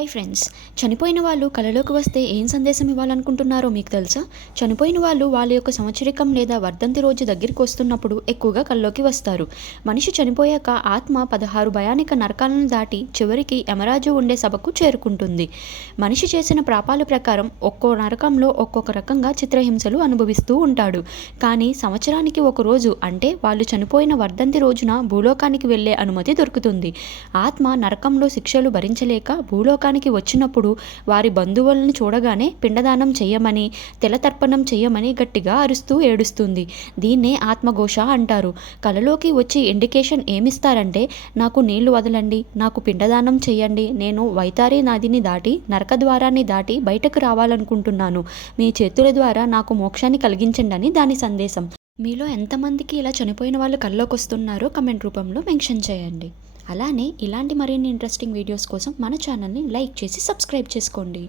Hi friends, చనిపోయిన వాళ్ళు కలలోకి వస్తే ఏం సందేశం ఇవ్వాలనుకుంటున్నారో మీకు తెలుసా? చనిపోయిన వాళ్ళు వాళ్ళ యొక్క సంవత్సరికం లేదా వర్ధంతి రోజు దగ్గరికి వస్తున్నప్పుడు ఎక్కువగా కల్లోకి వస్తారు. మనిషి చనిపోయాక ఆత్మ 16 భయానక నరకాలను దాటి చివరికి యమరాజు ఉండే సభకు చేరుకుంటుంది. మనిషి చేసిన పాపాల ప్రకారం ఒక్కో నరకంలో ఒక్కొక్క రకంగా చిత్రహింసలు అనుభవిస్తూ ఉంటాడు. కానీ సంవత్సరానికి ఒక రోజు, అంటే వాళ్ళు చనిపోయిన వర్ధంతి రోజున భూలోకానికి వెళ్లే అనుమతి దొరుకుతుంది. ఆత్మ నరకంలో శిక్షలు భరించలేక భూలోకానికి వచ్చినప్పుడు వారి బంధువులను చూడగానే పిండదానం చెయ్యమని, తెలతర్పణం చెయ్యమని గట్టిగా అరుస్తూ ఏడుస్తుంది. దీన్నే ఆత్మఘోష అంటారు. కలలోకి వచ్చి ఇండికేషన్ ఏమిస్తారంటే, నాకు నీళ్లు వదలండి, నాకు పిండదానం చెయ్యండి, నేను వైతారి నదిని దాటి నరకద్వారాన్ని దాటి బయటకు రావాలనుకుంటున్నాను, మీ చేతుల ద్వారా నాకు మోక్షాన్ని కలిగించండి అని దాని సందేశం. మీలో ఎంతమందికి ఇలా చనిపోయిన వాళ్ళు కల్లోకి వస్తున్నారో కమెంట్ రూపంలో మెన్షన్ చేయండి. అలానే ఇలాంటి మరిన్ని ఇంట్రెస్టింగ్ వీడియోస్ కోసం మన ఛానల్ని లైక్ చేసి సబ్స్క్రైబ్ చేసుకోండి.